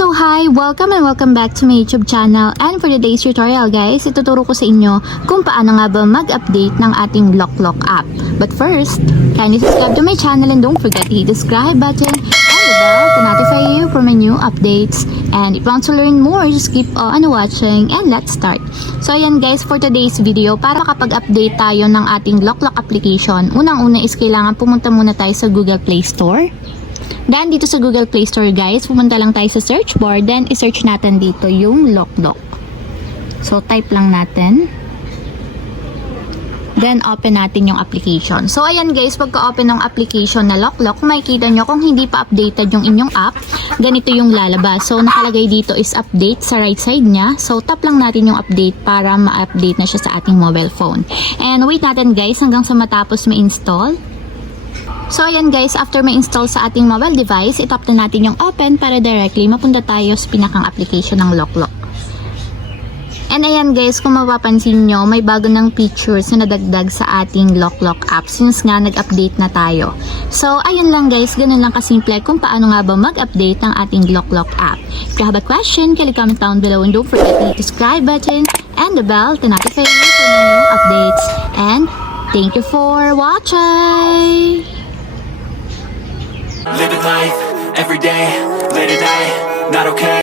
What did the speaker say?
So hi! Welcome and welcome back to my YouTube channel, and for today's tutorial guys, ituturo ko sa inyo kung paano nga ba mag-update ng ating LokLok app. But first, kindly subscribe to my channel and don't forget to hit the subscribe button and the bell to notify you for my new updates. And if you want to learn more, just keep on watching and let's start. So ayan guys, for today's video, para makapag-update tayo ng ating LokLok application, unang-una is kailangan pumunta muna tayo sa Google Play Store. Then, dito sa Google Play Store guys, pumunta lang tayo sa search bar, then isearch natin dito yung LokLok. So, type lang natin. Then, open natin yung application. So, ayan guys, pagka-open ng application na LokLok, makikita nyo kung hindi pa updated yung inyong app, ganito yung lalabas. So, nakalagay dito is update sa right side niya. So, tap lang natin yung update para ma-update na siya sa ating mobile phone. And wait natin guys hanggang sa matapos ma-install. So ayan guys, after ma-install sa ating mobile device, itap na natin yung open para directly mapunta tayo sa pinakang application ng LokLok. And ayan guys, kung mapapansin nyo, may bago ng features na nadagdag sa ating LokLok app since nga nag-update na tayo. So ayan lang guys, ganun lang kasimple kung paano nga ba mag-update ng ating LokLok app. If you have a question, kindly comment down below and don't forget to hit the subscribe button and the bell to notify you for new updates. And thank you for watching! Living life, every day, late at night, not okay.